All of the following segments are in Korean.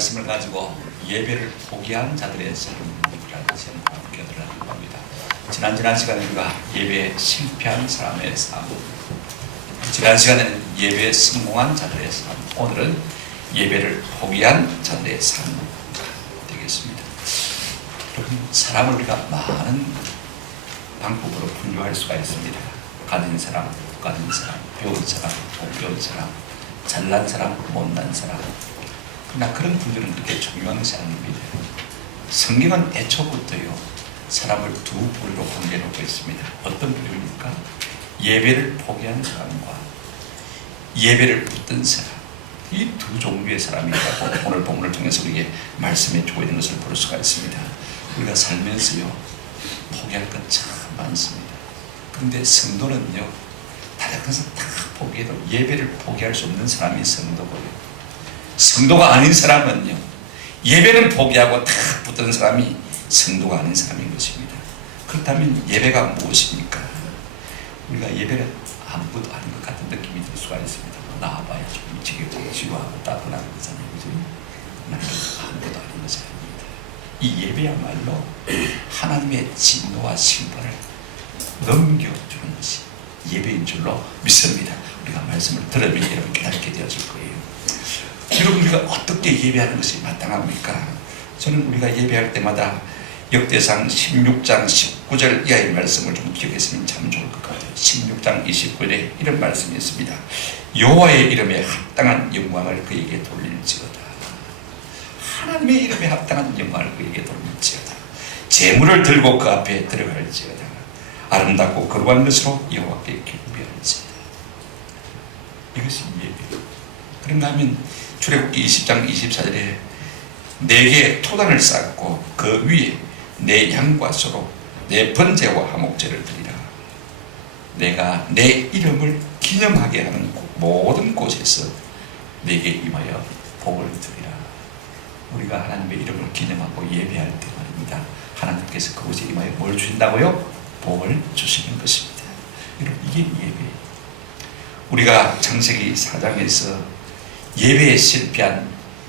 말씀을 가지고 예배를 포기한 자들의 삶이라는 제목으로 기도를 합니다. 지난 시간에 우리가 예배에 실패한 사람의 삶, 지난 시간에는 예배에 성공한 자들의 삶, 오늘은 예배를 포기한 자들의 삶 되겠습니다. 여러분, 사람을 우리가 많은 방법으로 분류할 수가 있습니다. 가진 사람, 못 가진 사람, 배운 사람, 못 배운 사람, 잘난 사람, 못난 사람. 그러나 그런 분들은 그렇게 중요한 것이 아닙니다. 성경은 애초부터요, 사람을 두 부류로 분류해놓고 있습니다. 어떤 부류입니까? 예배를 포기한 사람과 예배를 붙든 사람. 이 두 종류의 사람이라고 오늘 본문을 통해서 우리에게 말씀해 주고 있는 것을 볼 수가 있습니다. 우리가 살면서요, 포기할 것 참 많습니다. 그런데 성도는요, 다른 것은 다 포기해도 예배를 포기할 수 없는 사람이 성도고요. 성도가 아닌 사람은요, 예배는 포기하고 다 붙는 사람이 성도가 아닌 사람인 것입니다. 그렇다면 예배가 무엇입니까? 우리가 예배는 아무것도 아닌 것 같은 느낌이 들 수가 있습니다. 나와봐야 좀 미치겠고 지루하고 따분한 거잖아요. 그죠? 나는 아무것도 아닌 것이 아닙니다. 이 예배야말로 하나님의 진노와 심판을 넘겨주는 것이 예배인 줄로 믿습니다. 우리가 말씀을 들으면 여러분 깨닫게 되어질 거예요. 여러분, 우리가 어떻게 예배하는 것이 마땅합니까? 저는 우리가 예배할 때마다 역대상 16장 19절 이하의 말씀을 좀 기억했으면 참 좋을 것 같아요. 16장 29절에 이런 말씀이 있습니다. 여호와의 이름에 합당한 영광을 그에게 돌릴지어다. 하나님의 이름에 합당한 영광을 그에게 돌릴지어다. 재물을 들고 그 앞에 들어갈지어다. 아름답고 거룩한 것으로 여호와께 경배할지어다. 이것이 예배예요. 그런가 하면 출애굽기 20장 24절에 내게 토단을 쌓고 그 위에 내 양과 소로 내 번제와 화목제를 드리라. 내가 내 이름을 기념하게 하는 모든 곳에서 내게 임하여 복을 드리라. 우리가 하나님의 이름을 기념하고 예배할 때 말입니다, 하나님께서 그곳에 임하여 뭘 주신다고요? 복을 주시는 것입니다. 여러분, 이게 예배예요. 우리가 창세기 4장에서 예배에 실패한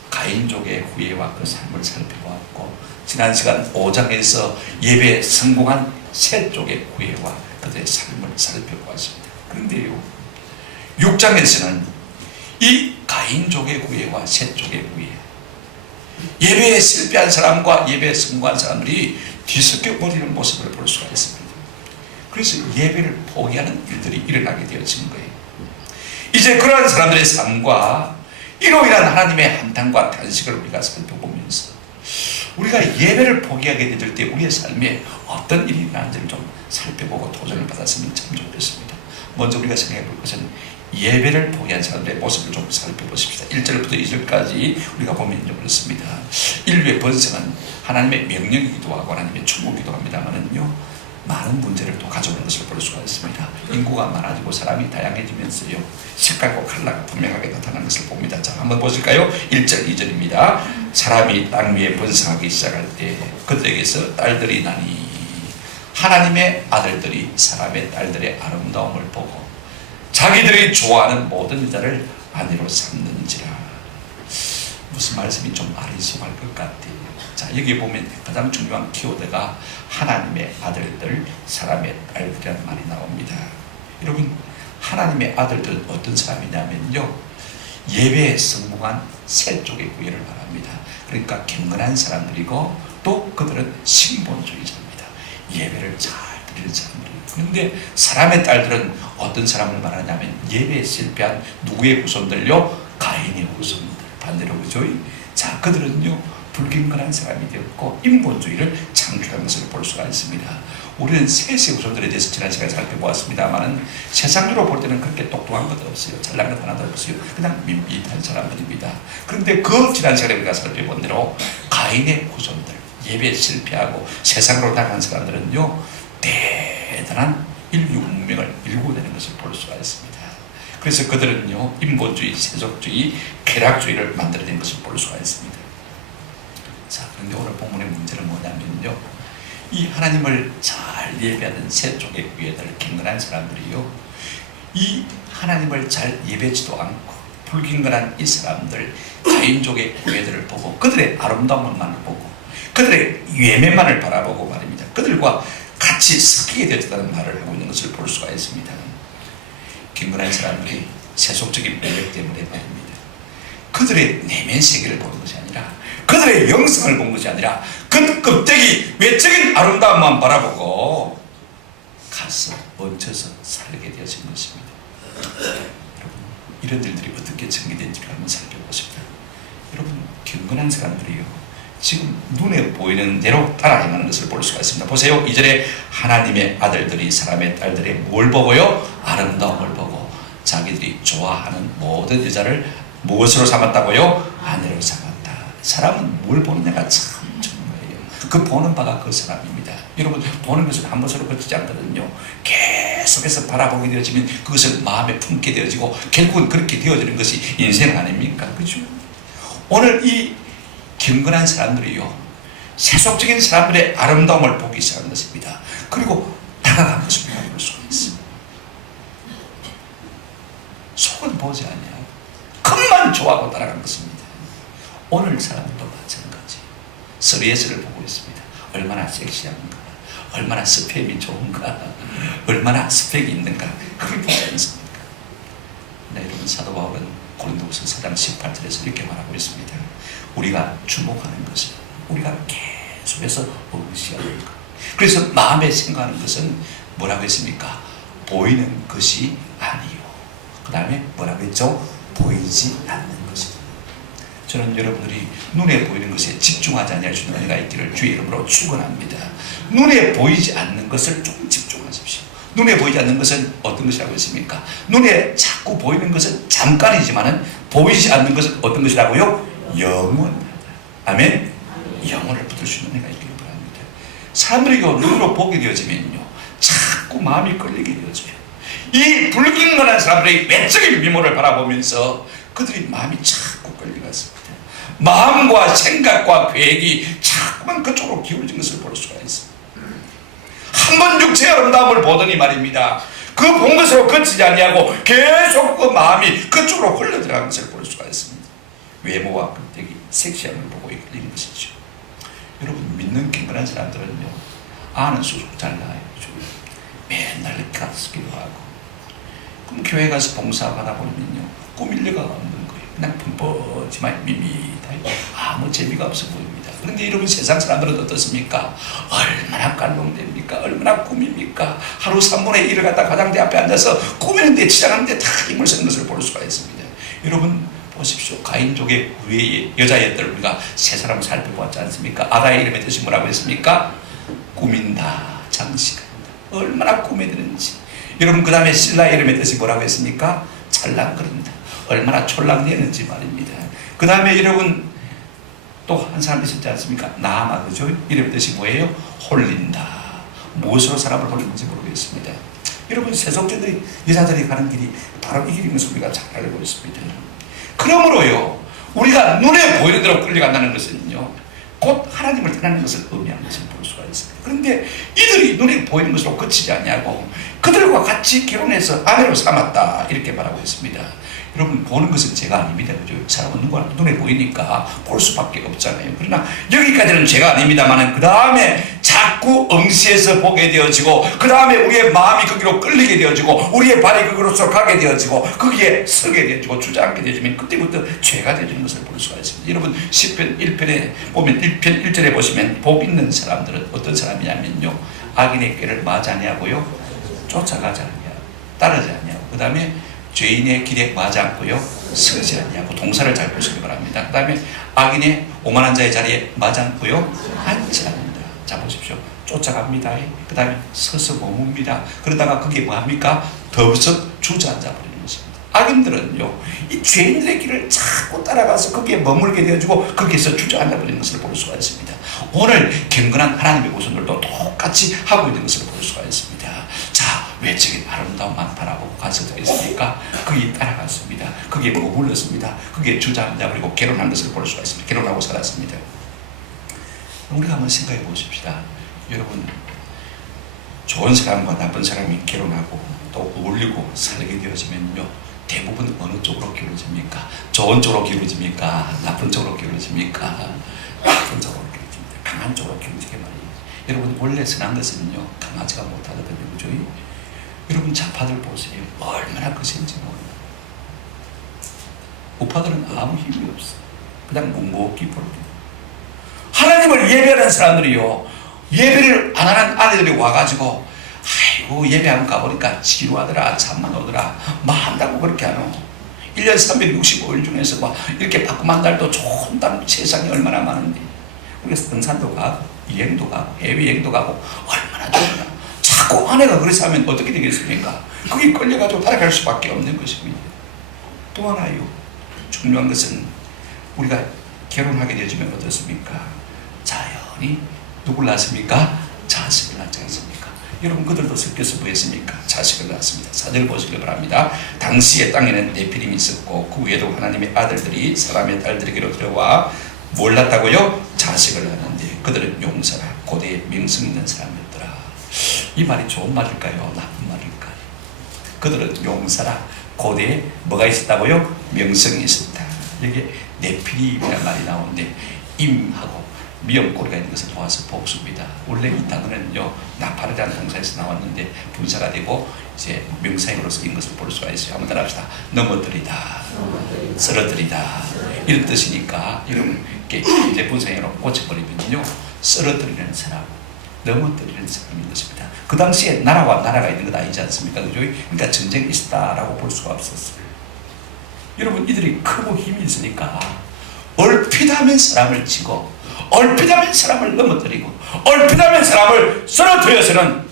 가인족의 후예와 그 삶을 살펴보았고, 지난 시간 5장에서 예배에 성공한 셋족의 후예와 그들의 삶을 살펴보았습니다. 그런데요, 6장에서는 이 가인족의 후예와 셋족의 후예, 예배에 실패한 사람과 예배에 성공한 사람들이 뒤섞여 버리는 모습을 볼 수가 있습니다. 그래서 예배를 포기하는 일들이 일어나게 되어진 거예요. 이제 그러한 사람들의 삶과 이로 인한 하나님의 한탄과 탄식을 우리가 살펴보면서 우리가 예배를 포기하게 될 때 우리의 삶에 어떤 일이 일어나는지를 좀 살펴보고 도전을 받았으면 참 좋겠습니다. 먼저 우리가 생각해 볼 것은 예배를 포기한 사람들의 모습을 좀 살펴보십시다. 1절부터 2절까지 우리가 보면 그렇습니다. 인류의 번성은 하나님의 명령이기도 하고 하나님의 축복이기도 합니다만은요, 많은 문제를 또 가져오는 것을 볼 수가 있습니다. 인구가 많아지고 사람이 다양해지면서요, 색깔과 컬러가 분명하게 나타나는 것을 봅니다. 자, 한번 보실까요? 1절, 2절입니다. 사람이 땅 위에 번성하기 시작할 때 그들에게서 딸들이 나니 하나님의 아들들이 사람의 딸들의 아름다움을 보고 자기들이 좋아하는 모든 여자를 아내로 삼는지라. 무슨 말씀이 좀 아리송할 것 같아요. 자, 여기 보면 가장 중요한 키워드가 하나님의 아들들, 사람의 딸들이라는 말이 나옵니다. 여러분, 하나님의 아들들은 어떤 사람이냐면요, 예배에 성공한 셋 쪽의 구애를 말합니다. 그러니까 경건한 사람들이고 또 그들은 신본주의자입니다. 예배를 잘 드리는 사람들이에요. 그런데 사람의 딸들은 어떤 사람을 말하냐면 예배에 실패한 누구의 후손들요? 가인의 후손들. 반대로 그죠? 자, 그들은요, 불경건한 사람이 되었고 인본주의를 창출한 것을 볼 수가 있습니다. 우리는 셋의 후손들에 대해서 지난 시간에 살펴보았습니다만 세상으로 볼 때는 그렇게 똑똑한 것도 없어요. 잘난 것 하나도 없어요. 그냥 밋밋한 사람들입니다. 그런데 그 지난 시간에 우리가 살펴본 대로 가인의 후손들, 예배에 실패하고 세상으로 나간 사람들은요, 대단한 인류 문명을 일궈내는 것을 볼 수가 있습니다. 그래서 그들은요, 인본주의, 세속주의, 쾌락주의를 만들어낸 것을 볼 수가 있습니다. 자, 그런데 오늘 본문의 문제는 뭐냐면요, 이 하나님을 잘 예배하는 세 쪽의 후예들, 경건한 사람들이요, 이 하나님을 잘 예배하지도 않고 불균건한 이 사람들, 가인족의 후예들을 보고 그들의 아름다움만을 보고 그들의 예매만을 바라보고 말입니다. 그들과 같이 섞이게 되었다는 말을 하고 있는 것을 볼 수가 있습니다. 경건한 사람들이 세속적인 매력 때문에 말입니다. 그들의 내면 세계를 보는 것이 아니라 그들의 영성을 본 것이 아니라 그 껍데기 외적인 아름다움만 바라보고 가서 얹혀서 살게 되어진 것입니다. 여러분, 이런 일들이 어떻게 전개된지를 한번 살펴보십시오. 여러분, 경건한 사람들이요, 지금 눈에 보이는 대로 따라 행하는 것을 볼 수가 있습니다. 보세요. 2절에 하나님의 아들들이 사람의 딸들의 뭘 보고요? 아름다움을 보고 자기들이 좋아하는 모든 여자를 무엇으로 삼았다고요? 아내로 삼았다. 사람은 뭘 보느냐가 참 중요해요. 그 보는 바가 그 사람입니다. 여러분, 보는 것은 한 번으로 그치지 않거든요. 계속해서 바라보게 되어지면 그것을 마음에 품게 되어지고 결국은 그렇게 되어지는 것이 인생 아닙니까? 그죠? 오늘 이 경건한 사람들이요, 세속적인 사람들의 아름다움을 보기 시작한 것입니다. 그리고 다가간 것을 볼 수가 있습니다. 속은 보지 않아요. 겉만 좋아하고 따라간 것입니다. 오늘 사람들도 마찬가지. 3S를 보고 있습니다. 얼마나 섹시한가, 얼마나 스펙이 좋은가, 얼마나 스펙이 있는가, 그걸 보지 않습니까? 네, 여러분, 사도 바울은 고린도후서 4장 18절에서 이렇게 말하고 있습니다. 우리가 주목하는 것은 우리가 계속해서 의시하는 것. 그래서 마음에 생각하는 것은 뭐라고 했습니까? 보이는 것이 아니요. 그 다음에 뭐라고 했죠? 보이지 않는 것입니다. 저는 여러분들이 눈에 보이는 것에 집중하지 않을 수 있는 은혜가 있기를 주의 이름으로 축원합니다. 눈에 보이지 않는 것을 좀 집중하십시오. 눈에 보이지 않는 것은 어떤 것이라고 했습니까? 눈에 자꾸 보이는 것은 잠깐이지만은 보이지 않는 것은 어떤 것이라고요? 영원. 아멘. 영혼을 붙들 수 있는 애가 있기를 바랍니다. 사람들이 눈으로 보게 되어지면요, 자꾸 마음이 끌리게 되어져요. 이 불균건한 사람들의 외적인 미모를 바라보면서 그들이 마음이 자꾸 끌려갔습니다. 마음과 생각과 계획이 자꾸만 그쪽으로 기울어진 것을 볼 수가 있습니다. 한 번 육체의 아름다움을 보더니 말입니다, 그 본 것으로 그치지 아니하고 계속 그 마음이 그쪽으로 흘러들어가는 것을 볼 수가 있습니다. 외모와 껍데기, 섹시함을 보고 이끌리는 것이죠. 여러분, 믿는 경건한 사람들은요, 아는 수속 잘 나요. 맨날 가서 기도하고, 그럼 교회 가서 봉사하다 보면요, 꾸밀 리가 없는 거예요. 그냥 뻔뻔지만 밋밋하게 아무 재미가 없어 보입니다. 그런데 여러분, 세상 사람들은 어떻습니까? 얼마나 깔롱됩니까? 얼마나 꾸밉니까? 하루 3분의 1을 갖다 화장대 앞에 앉아서 꾸미는데, 치장하는데 다 힘을 쓰는 것을 볼 수가 있습니다. 여러분 보십시오. 가인족의 후예의 여자애들 우리가 세 사람을 살펴보았지 않습니까? 아다의 이름의 뜻이 뭐라고 했습니까? 꾸민다, 장식한다. 얼마나 꾸며드는지. 여러분, 그 다음에 신라의 이름의 뜻이 뭐라고 했습니까? 찰랑거린다. 얼마나 촐랑대는지 말입니다. 그 다음에 여러분 또 한 사람 있었지 않습니까? 나아마, 그죠? 이름의 뜻이 뭐예요? 홀린다. 무엇으로 사람을 홀리는지 모르겠습니다. 여러분, 세속적인 여자들이 가는 길이 바로 이 길인 것을 우리가 잘 알고 있습니다. 그러므로요, 우리가 눈에 보이는 대로 끌려간다는 것은요, 곧 하나님을 떠나는 것을 의미하는 것을 볼 수가 있습니다. 그런데 이들이 눈에 보이는 것으로 그치지 않냐고 그들과 같이 결혼해서 아내로 삼았다, 이렇게 말하고 있습니다. 여러분, 보는 것은 죄가 아닙니다. 그죠? 사람은 눈에 보이니까 볼 수밖에 없잖아요. 그러나 여기까지는 죄가 아닙니다만은 그 다음에 자꾸 응시해서 보게 되어지고, 그 다음에 우리의 마음이 거기로 끌리게 되어지고, 우리의 발이 거기로서 가게 되어지고, 거기에 서게 되어지고, 주저앉게 되어지면 그때부터 죄가 되어지는 것을 볼 수가 있습니다. 여러분, 시편 1편에 보면 1편 1절에 보시면 복 있는 사람들은 어떤 사람이냐면요, 악인의 꾀를 마지 아니하고요, 쫓아가지 아니하고, 따르지 아니하고, 그 다음에 죄인의 길에 마지 않고요, 서지 아니하고. 동사를 잘 보시기 바랍니다. 그 다음에 악인의 오만한 자의 자리에 마지 않고요, 앉지 않는다. 자, 보십시오. 쫓아갑니다. 그 다음에 서서 머뭅니다. 그러다가 그게 뭐합니까? 덥석 주저앉아 버리는 것입니다. 악인들은요, 이 죄인들의 길을 자꾸 따라가서 거기에 머물게 되어지고 거기에서 주저앉아 버리는 것을 볼 수가 있습니다. 오늘 경건한 하나님의 모습들도 똑같이 하고 있는 것을 볼 수가 있습니다. 자, 외적인 아름다움만 바라보고 가서 있으니까 거기에 따라갔습니다. 거기에 머물렀습니다. 거기에 주저앉아버리고 결혼한 것을 볼 수가 있습니다. 결혼하고 살았습니다. 우리가 한번 생각해 보십시다. 여러분, 좋은 사람과 나쁜 사람이 결혼하고 또 어울리고 살게 되어지면요, 대부분 어느 쪽으로 기울어집니까? 좋은 쪽으로 기울어집니까? 나쁜 쪽으로 기울어집니까? 나쁜 쪽으로 기울어집니다. 강한 쪽으로 기울어지게 말이에요. 여러분 원래 선한 것은요 강하지가 못하거든요. 그죠? 여러분 좌파들 보세요. 얼마나 거센지 몰라요. 우파들은 아무 힘이 없어. 그냥 묵묵히 보는 하나님을 예배하는 사람들이요, 예배를 안 하는 아내들이 와가지고 아이고 예배하면 가보니까 지루하더라, 잠만 오더라, 뭐 한다고 그렇게 하노. 1년 365일 중에서 막 이렇게 바꾸만 달도 좋은 달 세상에 얼마나 많은데 우리가 등산도 가고 여행도 가고 해외여행도 가고 얼마나 좋으나 자꾸 아내가 그래서 하면 어떻게 되겠습니까? 그게 끌려가지고 따라갈 수밖에 없는 것입니다. 또 하나요, 중요한 것은 우리가 결혼하게 되어지면 어떻습니까? 자연히 누굴 낳습니까? 자식을 낳지 않습니까? 여러분 그들도 섞여서 뭐 했습니까? 자식을 낳습니다. 4절 보시길 바랍니다. 당시의 땅에는 네피림이 있었고 그 위에도 하나님의 아들들이 사람의 딸들에게로 들어와 뭘 낳았다고요? 자식을 낳았는데 그들은 용사라, 고대에 명성 있는 사람이었더라. 이 말이 좋은 말일까요? 나쁜 말일까요? 그들은 용사라, 고대에 뭐가 있었다고요? 명성이 있었다. 여기 네피림이라는 말이 나오는데 임하고 미역꼬리가 있는 것을 보아서 복수입니다. 원래 이 단어는요 나팔이라는 동사에서 나왔는데 분사가 되고 이제 명사형으로 쓰인 것을 볼 수가 있어요. 한번 따라합시다. 넘어뜨리다, 쓰러뜨리다 이런 뜻이니까 이런 게 이제 분사형으로 꽂혀버리면요 쓰러뜨리는 사람, 넘어뜨리는 사람인 것입니다. 그 당시에 나라와 나라가 있는 것 아니지 않습니까? 그죠? 그러니까 전쟁이 있었다라고 볼 수가 없었어요. 여러분 이들이 크고 힘이 있으니까 얼핏하면 사람을 치고 얼핏하면 사람을 넘어뜨리고 얼핏하면 사람을 쓰러뜨려서는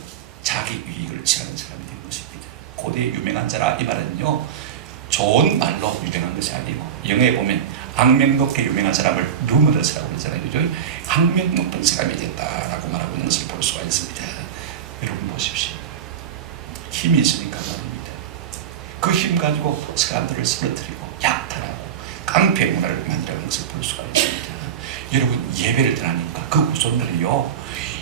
자기 이익을 취하는 사람이 된 것입니다. 고대에 유명한 자라 이 말은요 좋은 말로 유명한 것이 아니고 영어에 보면 악명 높게 유명한 사람을 루머러스라고 그러잖아요. 그죠? 악명 높은 사람이 됐다라고 말하고 있는 것을 볼 수가 있습니다. 여러분 보십시오. 힘이 있으니까 말입니다. 그 힘 가지고 사람들을 쓰러뜨리고 약탈하고 깡패 문화를 만들어가는 것을 볼 수가 있습니다. 여러분 예배를 떠나니까 그 후손들이요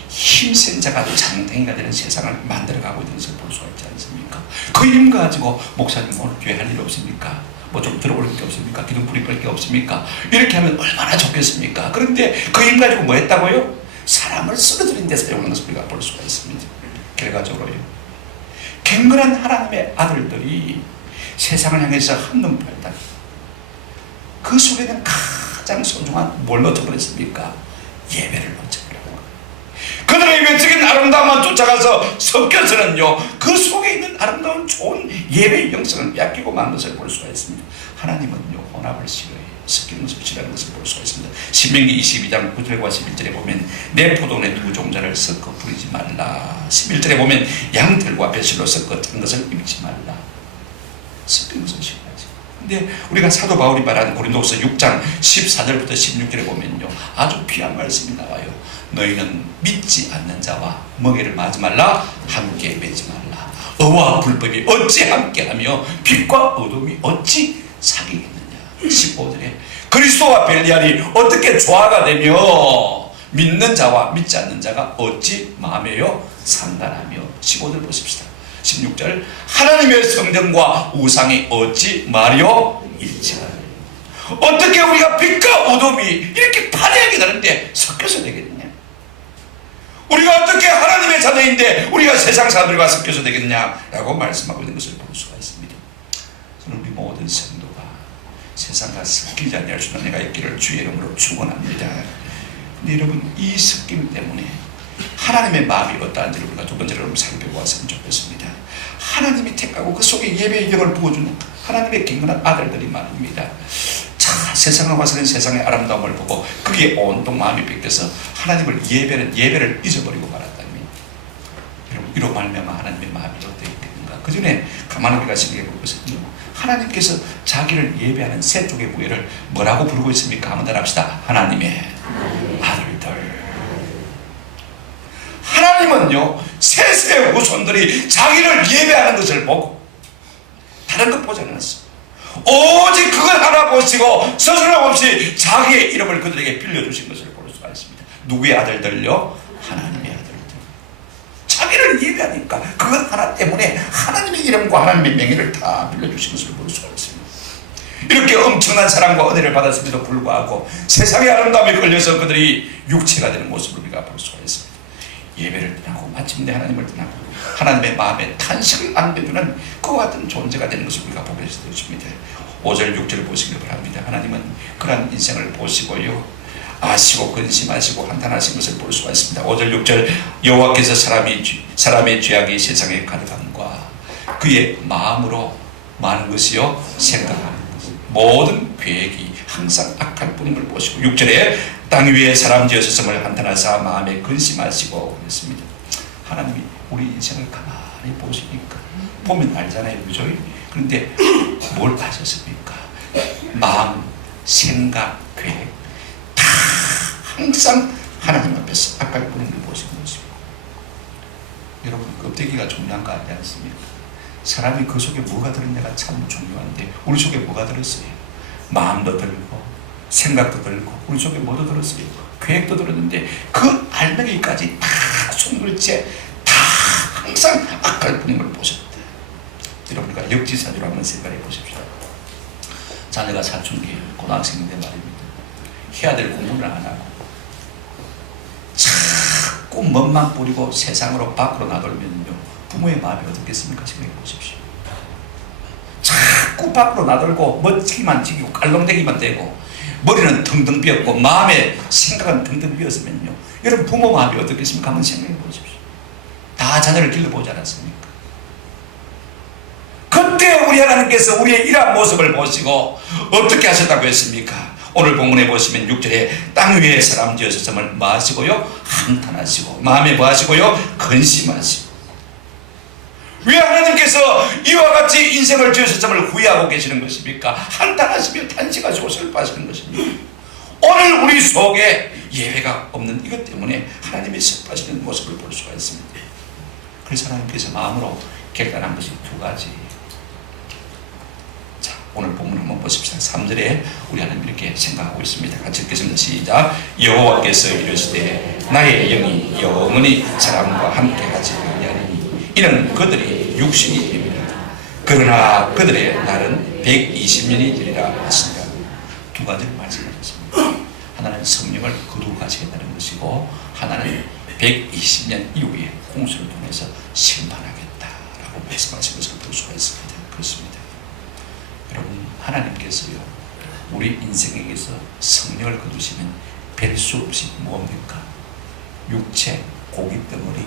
힘센 자가 장땡이가 되는 세상을 만들어가고 있는 것을 볼 수가 있지 않습니까? 그 힘 가지고 목사님 오늘 교회 할 일 없습니까? 뭐 좀 들어올 게 없습니까? 기둥 뿌릴 게 없습니까? 이렇게 하면 얼마나 좋겠습니까? 그런데 그 힘 가지고 뭐 했다고요? 사람을 쓰러뜨린 데 사용하는 것을 우리가 볼 수가 있습니다. 결과적으로요 갱근한 하나님의 아들들이 세상을 향해서 한눈 팔다 그 속에는 가장 소중한 뭘 놓쳐버렸습니까? 예배를 놓쳐버렸고 그들의 외적인 아름다움만 쫓아가서 섞여서는요 그 속에 있는 아름다운 좋은 예배의 영성을 빼앗기고 만 것을 볼 수가 있습니다. 하나님은요 혼합을 싫어해요. 섞이는 것을 싫어하는 것을 볼 수가 있습니다. 신명기 22장 9절과 11절에 보면 내 포도원의 두 종자를 섞어 부리지 말라. 11절에 보면 양털과 배실로 섞어 짠 것을 입지 말라. 섞이는 것을 싫어하지. 근데 우리가 사도 바울이 말한 고린도후서 6장 14절부터 16절에 보면요 아주 귀한 말씀이 나와요. 너희는 믿지 않는 자와 멍에를 마지 말라. 함께 매지 말라. 의와 불법이 어찌 함께하며 빛과 어둠이 어찌 사귀겠느냐. 15절에 그리스도와 벨리알이 어떻게 조화가 되며 믿는 자와 믿지 않는 자가 어찌 마음에요 상관하며. 15절 보십시다. 16절 하나님의 성전과 우상이 어찌 말이요 일치하느냐. 어떻게 우리가 빛과 어둠이 이렇게 화려하게 다른데 섞여서 되겠느냐. 우리가 어떻게 하나님의 자녀인데 우리가 세상 사람들과 섞여서 되겠냐라고 말씀하고 있는 것을 볼 수가 있습니다. 저는 우리 모든 성도가 세상과 섞이지 않을 수 있는 은혜가 있기를 주의 이름으로 축원합니다. 근데 여러분 이 섞임 때문에 하나님의 마음이 어떠한지를 우리가 두 번째로 살펴보았으면 좋겠습니다. 하나님이 택하고 그 속에 예배의 영을 부어주는 하나님의 경건한 아들들이 말입니다. 자, 세상을 와서는 세상의 아름다움을 보고 거기에 온통 마음이 뺏겨서 하나님을 예배를 잊어버리고 말았다면 여러분 이로 말미암아 하나님의 마음이 어떻겠는가. 그 전에 가만히 우리가 생각해 볼 것은요 하나님께서 자기를 예배하는 세 쪽의 부여를 뭐라고 부르고 있습니까? 한번 따라합시다. 하나님의 아들들. 하나님은요 셋의 후손들이 자기를 예배하는 것을 보고 다른 것 보지 않았어. 오직 그걸 하나 보시고 서슴 없이 자기의 이름을 그들에게 빌려주신 것을 볼 수가 있습니다. 누구의 아들들요? 하나님의 아들들. 자기를 예배하니까 그것 하나 때문에 하나님의 이름과 하나님의 명예를 다 빌려주신 것을 볼 수가 있습니다. 이렇게 엄청난 사랑과 은혜를 받았음에도 불구하고 세상의 아름다움에 걸려서 그들이 육체가 되는 모습을 우리가 볼 수가 있습니다. 예배를 떠나고 마침내 하나님을 떠나고 하나님의 마음에 탄식을 안겨주는 그와 같은 존재가 되는 것을 우리가 보게 되었습니다. 5절 6절을 보시길 바랍니다. 하나님은 그러한 인생을 보시고요, 아시고 근심하시고 한탄하신 것을 볼 수가 있습니다. 5절 6절 여호와께서 사람의 죄악이 세상에 가득함과 그의 마음으로 많은 것이요 생각하는 것, 모든 계획이 항상 악할 뿐임을 보시고, 6절에 땅 위에 사람 지으셨음을 한탄하사 마음에 근심하시고 그랬습니다. 하나님이 우리 인생을 가만히 보시니까 보면 알잖아요, 그죠? 그런데 뭘 하셨습니까? 마음, 생각, 계획 다 항상 하나님 앞에서 악할 뿐임을 보시는 것입니다. 여러분, 껍데기가 중요한 거 아니지 않습니까? 사람이 그 속에 뭐가 들었냐가 참 중요한데 우리 속에 뭐가 들었어요? 마음도 들고 생각도 들고 우리 속에 뭐도 들었어요? 계획도 들었는데 그 알맹이까지 다 손글째 다 항상 악할 뿐임을 보셨다. 여러분과 역지사주로 한번 생각해 보십시오. 자녀가 사춘기 고등학생인데 말입니다. 해야 될 공부를 안 하고 자꾸 멋만 부리고 세상으로 밖으로 나돌면요, 부모의 마음이 어떻겠습니까? 생각해 보십시오. 자꾸 밖으로 나돌고 멋지기만 지기고 깔롱대기만 되고 머리는 텅텅 비었고 마음의 생각은 텅텅 비었으면요, 여러분 부모 마음이 어떻겠습니까? 한번 생각해 보십시오. 다 자녀를 길러보지 않았습니까? 그때 우리 하나님께서 우리의 이러한 모습을 보시고 어떻게 하셨다고 했습니까? 오늘 본문에 보시면 6절에 땅 위에 사람 지으셨음을 마시고요 한탄하시고 마음에 뭐하시고요 근심하시고. 왜 하나님께서 이와 같이 인생을 지으셨음을 후회하고 계시는 것입니까? 한탄하시며 탄식하시고 슬퍼하시는 것입니까? 오늘 우리 속에 예배가 없는 이것 때문에 하나님이 슬퍼하시는 모습을 볼 수가 있습니다. 그래서 하나님께서 마음으로 결단한 것이 두 가지. 자, 오늘 본문 한번 보십시다. 3절에 우리 하나님 이렇게 생각하고 있습니다. 같이 읽겠습니다. 시작. 여호와께서 이르시되 나의 영이 영원히 사람과 함께 하지 아니하리니 이는 그들이 육신이 됩니다. 그러나 그들의 날은 120년이 되리라 하시니라. 두 가지를 말씀하셨습니다. 하나는 성령을 거두가시겠다는 것이고 하나는 120년 이후에 홍수를 통해서 심판하겠다라고 말씀하신 것을 볼 수가 있습니다. 그렇습니다. 여러분, 하나님께서요 우리 인생에게서 성령을 거두시면 별 수 없이 뭡니까? 육체, 고기 덩어리,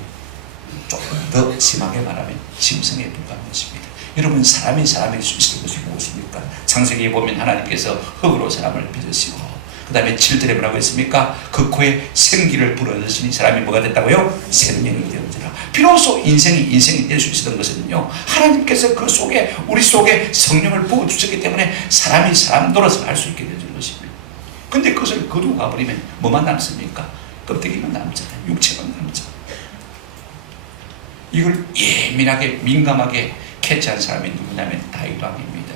조금 더 심하게 말하면 짐승에 불과한 것입니다. 여러분, 사람이 사람일 수 있는 것이 무엇입니까? 창세기에 보면 하나님께서 흙으로 사람을 빚으시고 그 다음에 7절에 뭐라고 했습니까? 그 코에 생기를 불어넣으시니 사람이 뭐가 됐다고요? 생명이 되었더라. 비로소 인생이 될 수 있었던 것은요, 하나님께서 그 속에 우리 속에 성령을 부어주셨기 때문에 사람이 사람 노릇을 할 수 있게 되는 것입니다. 근데 그것을 거두고 가버리면 뭐만 남습니까? 껍데기만 남잖아요. 육체만 남잖아요. 이걸 예민하게 민감하게 캐치한 사람이 누구냐면 다윗 왕입니다.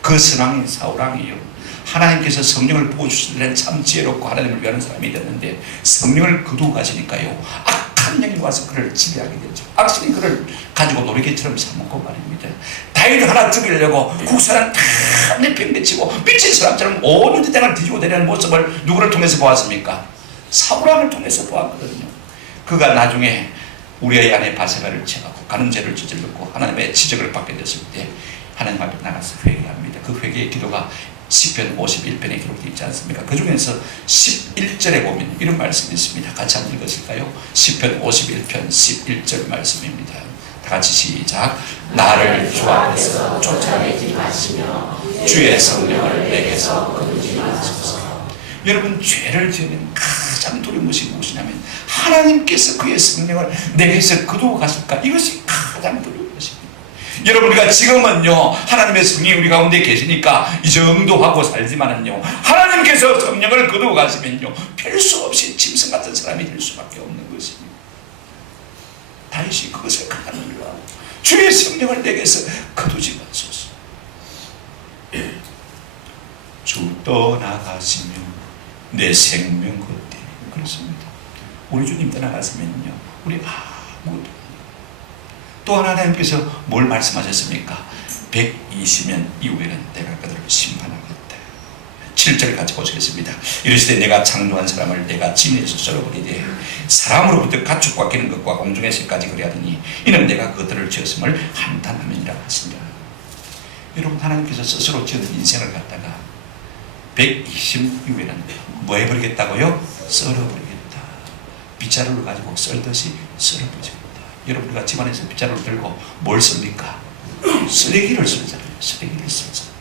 그 선왕인 사울 왕이요, 하나님께서 성령을 부어주실 때는 참 지혜롭고 하나님을 위하는 사람이 됐는데 성령을 거두고 가시니까요 악한 영이 와서 그를 지배하게 되죠. 악신이 그를 가지고 놀이개처럼 삼고 말입니다. 다윗을 하나 죽이려고 국사는 다 내팽개치고 미친 사람처럼 온 땅을 뒤지고 내리는 모습을 누구를 통해서 보았습니까? 사울왕을 통해서 보았거든요. 그가 나중에 우리의 아내 바세바를 쳐갖고 간음죄를 저질렀고 하나님의 지적을 받게 됐을 때 하나님 앞에 나가서 회개합니다. 그 회개의 기도가 시편 51편에 기록되어 있지 않습니까? 그 중에서 11절에 보면 이런 말씀이 있습니다. 같이 한번 읽으실까요? 시편 51편 11절 말씀입니다. 다 같이 시작. 나를 주 앞에서 쫓아내지 마시며 주의 성령을 내게서 거두지 마소서. 여러분, 죄를 지으면 가장 두려운 것이 무엇이냐면 하나님께서 그의 성령을 내게서 거두고 가실까? 이것이 가장 두려운 것입니다. 여러분, 우리가 지금은요 하나님의 성령이 우리 가운데 계시니까 이 정도 하고 살지만은요 하나님께서 성령을 거두고 가시면요 별 수 없이 짐승 같은 사람이 될 수밖에 없는 것입니다. 다윗이 그것을 가능합니다. 주의 성령을 내게서 거두지 마소서. 주 떠나가시면 내 생명 걷되. 그렇습니다. 우리 주님 떠나가시면요 우리 아무것도. 또 하나님께서 뭘 말씀하셨습니까? 120년 이후에는 내가 그들을 심판하겠다. 7절 같이 보시겠습니다. 이르시되 내가 창조한 사람을 내가 진에서 썰어버리되 사람으로부터 가축과 기는 것과 공중에서까지 그리하더니 이는 내가 그들을 지었음을 한탄함이니라 하신다. 여러분, 하나님께서 스스로 지은 인생을 갖다가 120 이후에는 뭐 해버리겠다고요? 썰어버리겠다. 빗자루를 가지고 썰듯이 썰어버리겠다. 여러분, 우리가 집안에서 빗자루를 들고 뭘 씁니까? 쓰레기를 썰잖아요. 쓰레기를 썰잖아요.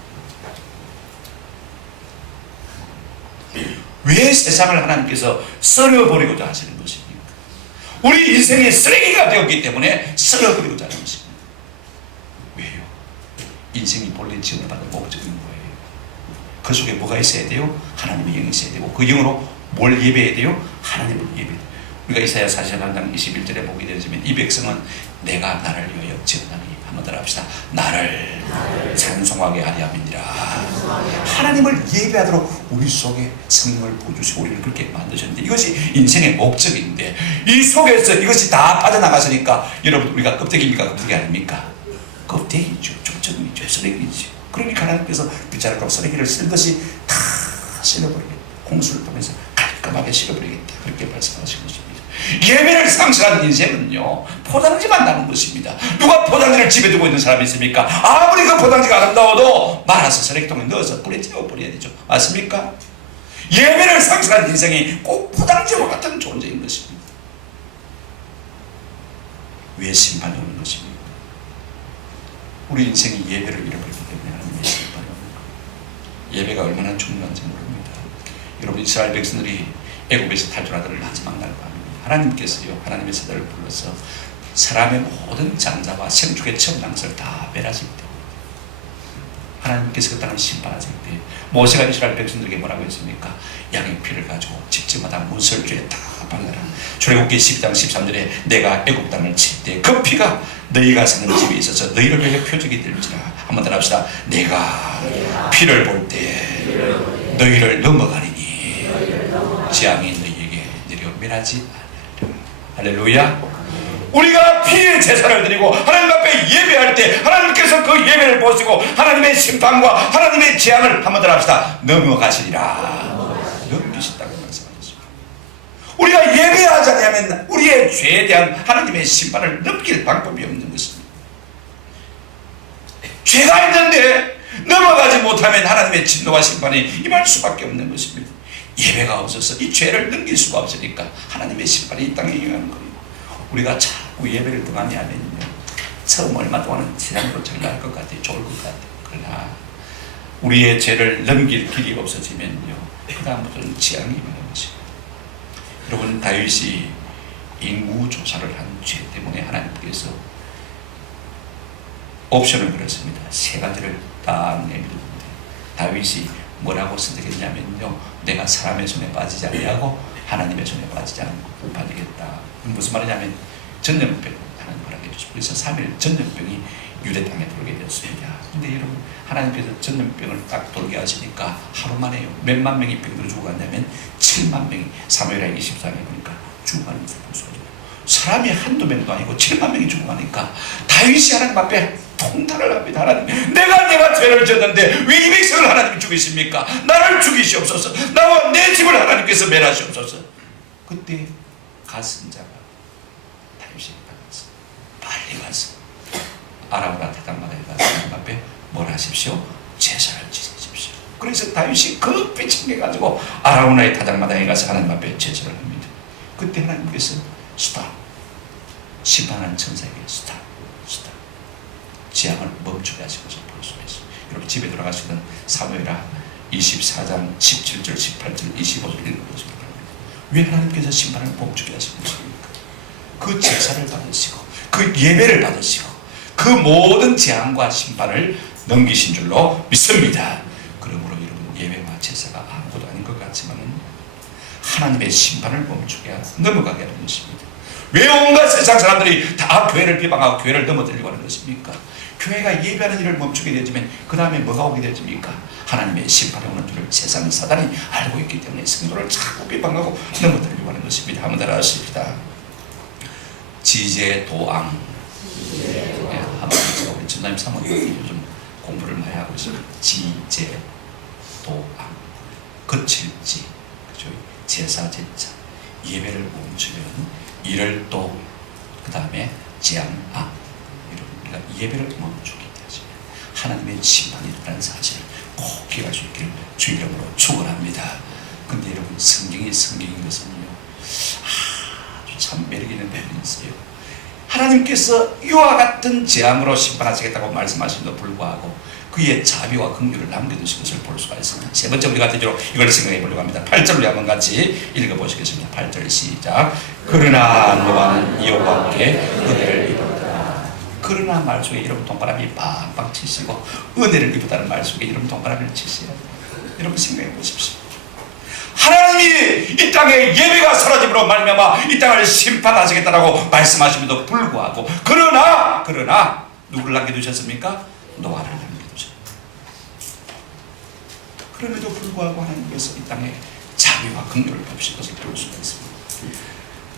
왜 세상을 하나님께서 썰어버리고자 하시는 것입니까? 우리 인생의 쓰레기가 되었기 때문에 썰어버리고자 하는 것입니다. 왜요? 인생이 본래 지원받은 목적인 거예요. 그 속에 뭐가 있어야 돼요? 하나님의 영이 있어야 되고, 그 영으로 뭘 예배해야 돼요? 하나님을 예배해야 돼요. 우리가 이사야 43장 21절에 보게 되지만 이 백성은 내가 나를 위하여 지었나니, 한번 더 합시다. 나를 찬송하게 하려 함이니라. 하나님을 예배하도록 우리 속에 성령을 부어주시고 우리를 그렇게 만드셨는데, 이것이 인생의 목적인데, 이 속에서 이것이 다 빠져나갔으니까 여러분, 우리가 껍데기입니까? 껍데기 아닙니까? 껍데기죠. 조청이죠. 쓰레기죠. 그러니까 하나님께서 빗자루로 쓰레기를 쓸듯이 다 쓸어버리겠다. 홍수를 통해서 깔끔하게 실어버리겠다. 그렇게 말씀하신 것입니다. 예배를 상실한 인생은요, 포장지만 나는 것입니다. 누가 포장지를 집에 두고 있는 사람이 있습니까? 아무리 그 포장지가 아름다워도 말아서 쓰레기통에 넣어서 버려야 되죠. 맞습니까? 예배를 상실한 인생이 꼭 포장지와 같은 존재인 것입니다. 왜 심판이 오는 것입니까? 우리 인생이 예배를 잃어버리기 때문에 하나님의 심판이 오는 거예요. 예배가 얼마나 중요한지 모릅니다. 여러분, 이스라엘 백성들이 애굽에서 탈출하던 마지막 날 밤에 하나님께서요, 하나님의 세대를 불러서 사람의 모든 장자와 생축의 천랑을 다 멸하실 때, 하나님께서 그 땅을 심판하실 때 모세가 이스라엘 백성들에게 뭐라고 했습니까? 양의 피를 가지고 집집마다 문설주에 다 발라라. 출애굽기 12장 13절에 내가 애굽 땅을 칠 때 그 피가 너희가 사는 집에 있어서 너희를 위해 표적이 될지라. 한번 더 합시다. 내가 피를 볼 때 너희를 넘어가리니 재앙이 너희에게 내려멸하지 않으리라. 할렐루야. 우리가 피의 제사를 드리고 하나님 앞에 예배할 때 하나님께서 그 예배를 보시고 하나님의 심판과 하나님의 재앙을 한번 더 합시다. 넘어가시리라. 넘기신다고 말씀하셨습니다. 우리가 예배하지 않으면 우리의 죄에 대한 하나님의 심판을 넘길 방법이 없는 것입니다. 죄가 있는데 넘어가지 못하면 하나님의 진노와 심판이 임할 수밖에 없는 것입니다. 예배가 없어서 이 죄를 넘길 수가 없으니까 하나님의 심판이 이 땅에 임하는 거예요. 우리가 자꾸 예배를 등하게 하면요, 처음 얼마 동안은 세상으로 잘 나갈 것 같아요. 좋을 것 같아요. 그러나 우리의 죄를 넘길 길이 없어지면요, 그 다음부터는 재앙이 임하는 것입니다. 여러분, 다윗이 인구조사를 한 죄 때문에 하나님께서 옵션을 걸었습니다. 세 가지를 딱 내밀었는데 다윗이 뭐라고 선택했냐면요, 내가 사람의 손에 빠지지 아니하고 하나님의 손에 빠지지 않고 빠지겠다. 무슨 말이냐면 전염병 하나님 허락해 주시고, 그래서 3일 전염병이 유대 땅에 돌게 되었습니다. 근데 여러분, 하나님께서 전염병을 딱 돌게 하시니까 하루 만에요, 몇만 명이 병으로 죽어갔냐면 7만 명이 사무엘하 24장에 보니까 죽어가는 것을 볼 수가 있어요. 사람이 한두 명도 아니고 7만 명이 죽어가니까 다윗이 하나님 앞에 통탄을 합니다. 하나님, 내가 죄를 졌는데 왜 이 백성을 하나님이 죽이십니까? 나를 죽이시옵소서. 나와 내 집을 하나님께서 멸하시옵소서. 그때 가선자가 다윗이 가서 빨리 가서 아라우나 타작마다에 가서 하나님 앞에 뭘 하십시오? 제사를 지내십시오. 그래서 다윗이 급히 챙겨가지고 아라우나의 타작마다에 가서 하나님 앞에 제사를 합니다. 그때 하나님께서 스탑, 심판하는 천사에게 스탑, 재앙을 멈추게 하신 것을 볼 수 있어요. 여러분, 집에 들어가시던 사무엘하 24장 17절, 18절, 25절 읽어보시기 바랍니다. 왜 하나님께서 심판을 멈추게 하신 것입니까? 그 제사를 받으시고 그 예배를 받으시고 그 모든 재앙과 심판을 넘기신 줄로 믿습니다. 그러므로 여러분, 예배와 제사가 아무것도 아닌 것 같지만은 하나님의 심판을 멈추게 하고 넘어가게 하는 것입니다. 왜 온갖 세상 사람들이 다 교회를 비방하고 교회를 넘어뜨리려고 하는 것입니까? 교회가 예배하는 일을 멈추게 되지만 그 다음에 뭐가 오게 되십니까? 하나님의 심판이 오는 줄을 세상 사단이 알고 있기 때문에 성도를 자꾸 비방하고 넘어뜨리려고 하는 것입니다. 한번 따라 하십시다. 지제도앙. 네, 한번 우리 전남님 사모님 요즘 공부를 많이 하고 있습니다. 지제, 도암, 거칠지, 그죠? 제사, 제자, 예배를 멈추면 이를 또 그 다음에 재앙아, 우리가 예배를 멈추게 되죠. 하나님의 심판이 있다는 사실을 꼭 기억할 수 있기를 주 이름으로 축원합니다. 근데 여러분, 성경인 것은요, 아주 참 매력 있는 부분이 있어요. 하나님께서 이와 같은 재앙으로 심판하시겠다고 말씀하심에도 불구하고 그의 자비와 긍휼을 남겨두신 것을 볼 수가 있습니다. 세 번째 우리가 대체로 이걸 생각해 보려고 합니다. 8절을 한번 같이 읽어보시겠습니다. 8절 시작. 그러나 노아는 여호와께 은혜를 입었더라. 그러나 말 속에 여러분 동그라미 빵빵 치시고 은혜를 입었다는 말 속에 여러분 동그라미를 치세요. 여러분 생각해 보십시오. 하나님이 이 땅에 예배가 사라짐으로 말미암아 이 땅을 심판하시겠다라고 말씀하심에도 불구하고 그러나 누구를 남겨두셨습니까? 노아를 남겨두셨습니다. 그럼에도 불구하고 하나님께서 이 땅에 자비와 긍휼을 베푸신 것을 볼 수가 있습니다.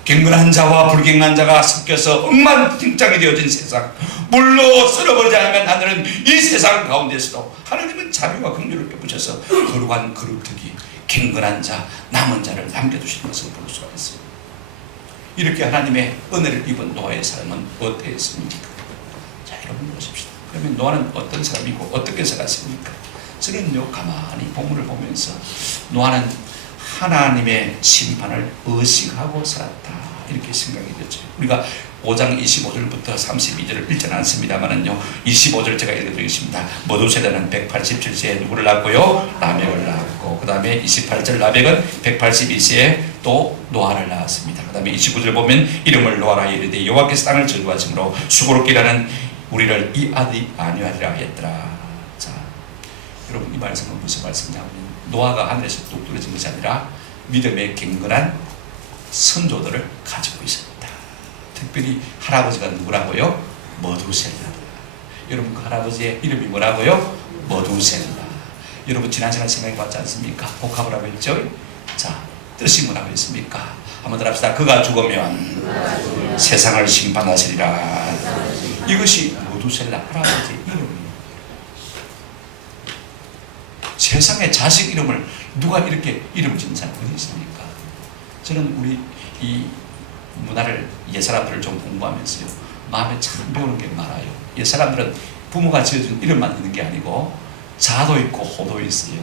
경건한 자와 불경한 자가 섞여서 엉망진창이 되어진 세상, 물로 쓸어버리지 않으면 안 되는 이 세상 가운데서도 하나님은 자비와 긍휼을 베푸셔서 거룩한 그릇되기, 경건한 자, 남은 자를 남겨두시는 것을 볼 수가 있어요. 이렇게 하나님의 은혜를 입은 노아의 삶은 어땠습니까? 자, 여러분 보십시다. 그러면 노아는 어떤 사람이고 어떻게 살았습니까? 저는요, 가만히 본문을 보면서 노아는 하나님의 심판을 의식하고 살았다, 이렇게 생각이 되죠. 우리가 5장 25절부터 32절을 읽지는 않습니다만은요, 25절 제가 읽어드리겠습니다. 모두세대는 187세에 누구를 낳았고요? 라멕을 낳았고, 그 다음에 28절 라멕은 182세에 또 노아를 낳았습니다. 그 다음에 29절 보면 이름을 노아라 이르되 여호와께서 땅을 저주하심으로 수고롭게 일하는 우리를 이 아들이 안위하리라 했더라. 자, 여러분, 이 말씀은 무슨 말씀이냐면 노아가 하늘에서 뚝 떨어진 것이 아니라 믿음의 경건한 선조들을 가지고 있습니다. 특별히 할아버지가 누구라고요? 머두셀라. 여러분, 그 할아버지의 이름이 뭐라고요? 머두셀라. 여러분, 지난 시간에 생각해 봤지 않습니까? 복합이라고 했죠? 자, 뜻이 뭐라고 했습니까? 한번 더 합시다. 그가 죽으면 세상을 심판하시리라. 이것이 머두셀라 할아버지의 이름이에요. 세상에 자식 이름을 누가 이렇게 이름 짓는 사람이 어디 있습니까? 저는 우리 이 문화를, 옛사람들을 좀 공부하면서요, 마음에 참 배우는 게 많아요. 옛사람들은 부모가 지어준 이름만 있는 게 아니고 자도 있고 호도 있어요.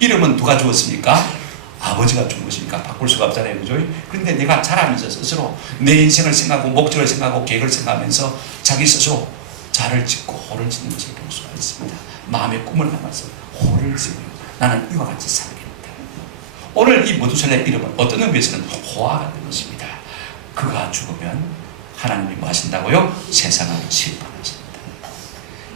이름은 누가 주었습니까? 아버지가 준 것이니까 바꿀 수가 없잖아요, 그죠? 그런데 내가 자라면서 스스로 내 인생을 생각하고 목적을 생각하고 계획을 생각하면서 자기 스스로 자를 짓고 호를 짓는 것을 볼 수가 있습니다. 마음의 꿈을 담아서 호를 짓고 나는 이와 같이 살겠다. 오늘 이 모두셀라의 이름은 어떤 의미에서는 호와 같은 것입니다. 그가 죽으면 하나님이 뭐 하신다고요? 세상을 심판하신다.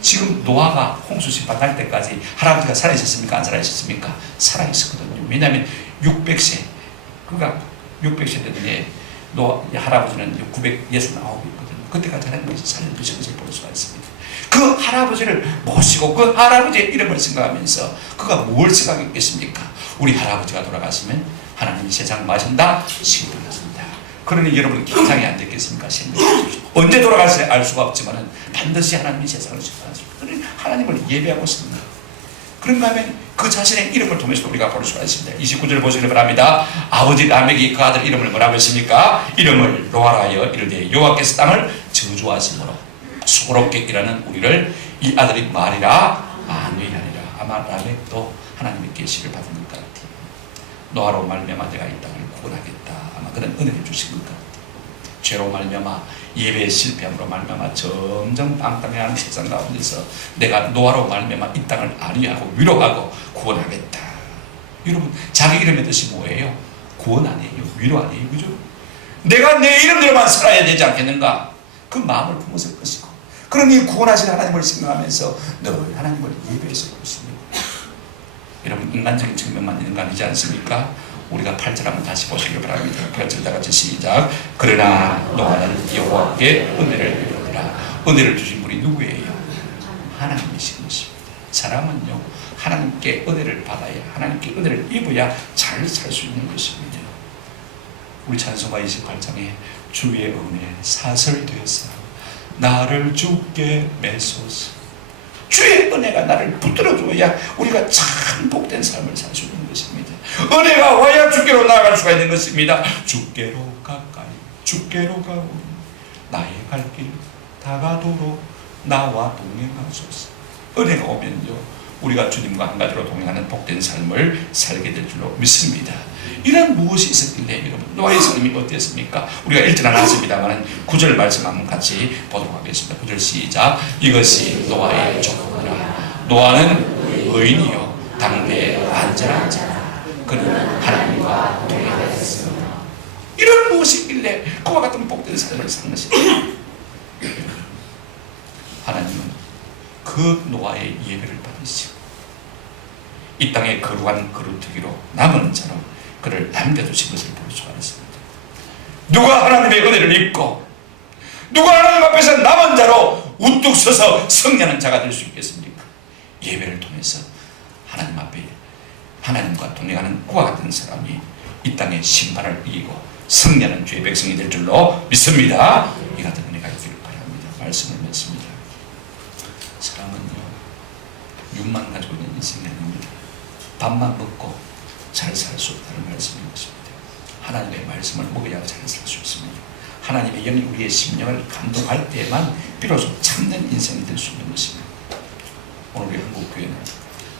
지금 노아가 홍수 심판할 때까지 할아버지가 살아있었습니까? 안 살아있었습니까? 살아있었거든요. 왜냐하면 600세, 그가 600세 때문에 할아버지는 969이거든요. 그때까지 하나님께서 살려주신 것을 볼 수가 있습니다. 그 할아버지를 모시고 그 할아버지의 이름을 생각하면서 그가 뭘 생각했겠습니까? 우리 할아버지가 돌아가시면 하나님이 세상을 마신다, 심판하신다. 그러니 여러분 긴장이 안 됐겠습니까? 언제 돌아갈지 알 수가 없지만 반드시 하나님이 세상을 심판하십니다. 그러니 하나님을 예배하고 있습니다. 그런가 하면 그 자신의 이름을 통해서 우리가 볼 수가 있습니다. 29절 보시길 바랍니다. 아버지 라멕이 그 아들 이름을 뭐라고 했습니까? 이름을 노아라여 이르되 여호와께서 땅을 저주하심으로 수고롭게 일하는 우리를 이 아들이 말이라 안위하리라. 아마 라멕도 하나님의 계시를 받은 것 같아요. 노아로 말미암아 내가 이 땅을 구원하겠다. 아마 그런 은혜를 주신 것 같아요. 죄로 말미암아 예배의 실패함으로 말미암아 점점 방탕해하는 세상 가운데서 내가 노아로 말미암아 이 땅을 안위하고 위로하고 구원하겠다. 여러분, 자기 이름의 뜻이 뭐예요? 구원 아니에요? 위로 아니에요? 그죠? 내가 내 이름대로만 살아야 되지 않겠는가? 그 마음을 품었을 것이고, 그러니 구원하신 하나님을 생각하면서 늘 하나님을 예배해서 그렇습니다. 여러분, 인간적인 측면만 있는 거 아니지 않습니까? 우리가 8절 한번 다시 보시길 바랍니다. 8절 다 같이 시작. 그러나 노아는 여호와께 은혜를 입었더라. 은혜를 주신 분이 누구예요? 하나님이신 것입니다. 사람은요, 하나님께 은혜를 받아야, 하나님께 은혜를 입어야 잘 살 수 있는 것입니다. 우리 찬송가 28장에 주의 은혜 사설되사 나를 주께 매소서. 주의 은혜가 나를 붙들어줘야 우리가 참 복된 삶을 살 수 있는 것입니다. 은혜가 와야 주께로 나아갈 수가 있는 것입니다. 주께로 가까이 주께로 가오니 나의 갈 길 다가도록 나와 동행하소서. 은혜가 오면요 우리가 주님과 한 가지로 동행하는 복된 삶을 살게 될 줄로 믿습니다. 이런 무엇이 있었길래 여러분 노아의 삶이 어땠습니까? 우리가 읽지 않았습니다만 9절 말씀 한번 같이 보도록 하겠습니다. 9절 시작. 이것이 노아의 조건이라. 노아는 의인이요 당대에 안전한 자라. 그는 하나님과 동행하였으며. 이런 무엇이 있길래 그와 같은 복된 삶을 사는 것입니다. 하나님은 그 노아의 예배를 받으시고 이 땅에 거룩한 그루터기로 남은 자로 그를 남겨두신 것을 볼 수가 있습니다. 누가 하나님의 은혜를 믿고 누가 하나님 앞에서 남은 자로 우뚝 서서 승리하는 자가 될 수 있겠습니까? 예배를 통해서 하나님 앞에 하나님과 동행하는 그와 같은 사람이 이 땅의 심판을 이기고 승리하는 주의 백성이 될 줄로 믿습니다. 이 같은 은혜가 있기를 바랍니다. 말씀을 맺습니다. 사람은요 육만 가지고 있는 인생이 아닙니다. 밥만 먹고 잘 살 수 없다는 말씀인 것입니다. 하나님의 말씀을 먹어야 잘 살 수 있습니다. 하나님의 영이 우리의 심령을 감동할 때만 비로소 참된 인생이 될 수 있는 것입니다. 오늘 우리 한국교회는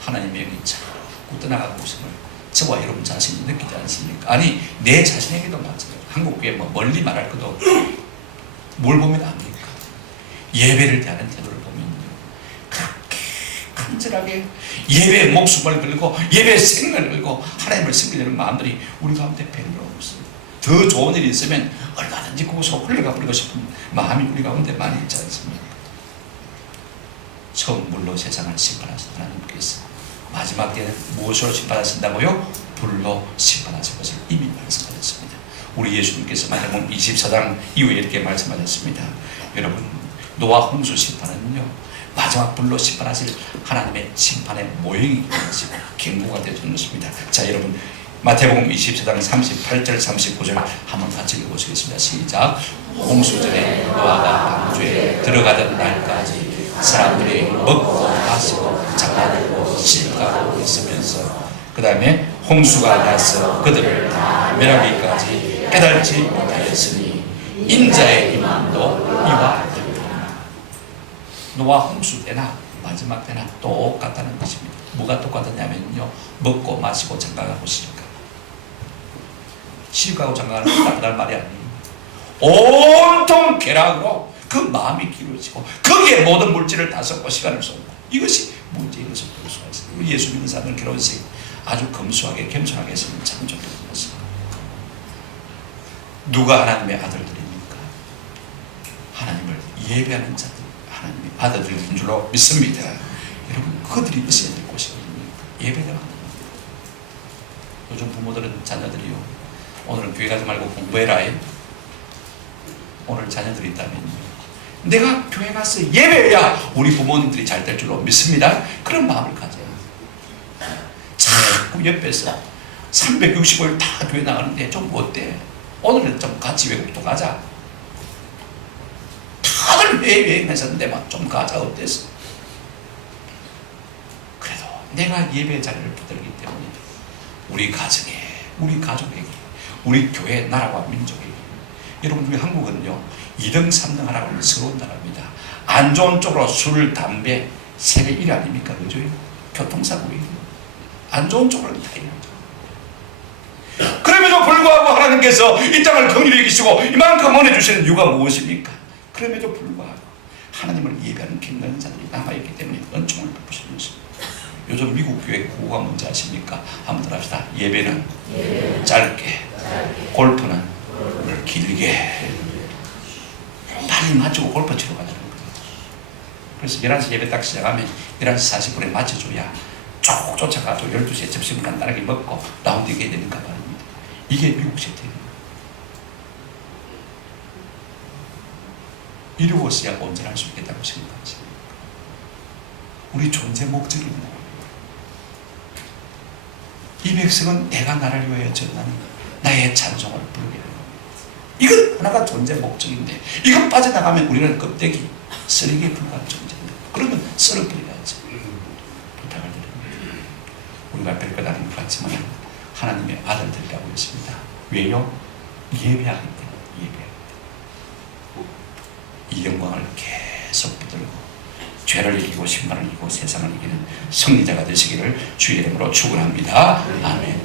하나님의 영이 자꾸 떠나가고 있음을 저와 여러분 자신이 느끼지 않습니까? 아니 내 자신에게도 마찬가지예요. 한국교회 뭐 멀리 말할 것도 없고 뭘 보면 압니까? 예배를 대하는 태도를 보면요 그렇게 간절하게 예배의 목숨을 걸고 예배의 생명을 걸고 하나님을 섬기려는 마음들이 우리 가운데 별로 없어요. 더 좋은 일이 있으면 얼마든지 그곳으로 흘러가 버리고 싶은 마음이 우리 가운데 많이 있지 않습니까? 처음 물로 세상을 심판하신 하나님께서 마지막 때는 무엇으로 심판하신다고요? 불로 심판하실 것을 이미 말씀하셨습니다. 우리 예수님께서 마태복음 24장 이후에 이렇게 말씀하셨습니다. 여러분 노아 홍수 심판은요 마지막 불로 심판하실 하나님의 심판의 모형이 되어서 경고가 되는 것입니다. 자 여러분 마태복음 24장 38절 39절 한번 같이 읽어보시겠습니다. 시작. 홍수 전에 노아가 방주에 들어가던 날까지 사람들이 먹고 마시고 장가들고 시집가고 있으면서 그 다음에 홍수가 나서 그들을 다 멸하기까지 깨달지 못하였으니 인자의 임함도 이와 같으리라. 노아 홍수 때나 마지막 때나 똑같다는 것입니다. 뭐가 똑같았냐면요 먹고 마시고 장가가고 시집가고 시집가고 장가가는 건 다른 말이 아니에요. 온통 쾌락으로 그 마음이 기울어지고 거기에 모든 물질을 다 쏟고 시간을 쏟고 이것이 문제인 것을 볼 수가 있어요. 예수 믿는 사람들 결혼식 아주 검소하게 겸손하게 했으면 참 좋겠습니다. 누가 하나님의 아들들입니까? 하나님을 예배하는 자들 하나님의 아들들인 줄로 믿습니다. 여러분 그들이 있어야 될 곳이 어디입니까? 예배가 합니다. 요즘 부모들은 자녀들이요 오늘은 교회 가지 말고 공부해라. 오늘 자녀들이 있다면요 내가 교회 가서 예배해야 우리 부모님들이 잘 될 줄로 믿습니다. 그런 마음을 가져요. 자꾸 옆에서 365일 다 교회 나가는데 좀 어때? 오늘은 좀 같이 외국도 가자. 다들 여행하셨는데 막 좀 가자 어땠어? 그래도 내가 예배 자리를 붙들기 때문에 우리 가정에 우리 가족에게 우리 교회 나라와 민족에게 여러분 우리 한국은요 2등 3등 하라고 하는 서러운 나라입니다. 안 좋은 쪽으로 술, 담배 세계 1위 아닙니까? 그죠? 교통사고예요. 안 좋은 쪽으로는 다 1위죠. 그럼에도 불구하고 하나님께서 이 땅을 긍휼히 여기시고 이만큼 은혜 주시는 이유가 무엇입니까? 그럼에도 불구하고 하나님을 예배하는 갱년한 자들이 남아있기 때문에 은총을 베푸시는 것입니다. 요즘 미국 교회 구호가 뭔지 아십니까? 한번 들어봅시다. 예배는 짧게, 골프는 길게. 빨리 마치고 골프 치러 가자는 거예요. 그래서 11시 예배 딱 시작하면 11시 40분에 마쳐줘야 쭉 쫓아가서 12시에 점심을 간단하게 먹고 라운드 가야 되니까 말입니다. 이게 미국 시스템이에요. 이루었어야 온전할 수 있겠다고 생각하지. 우리 존재 목적이 뭐예요? 이 백성은 내가 나를 위하여 전하는 나의 찬송을 부르게 하는 겁니다. 이건 하나가 존재 목적인데 이것 빠져나가면 우리는 껍데기, 쓰레기에 불과한 존재입니다. 그러면 썰어버려야지. 누군가 별것 아닌 것 같지만 하나님의 아들들이라고 했습니다. 왜요? 예배하기 때문에. 이 영광을 계속 붙들고 죄를 이기고 신발을 이기고 세상을 이기는 승리자가 되시기를 주의 이름으로 축원합니다. 아멘.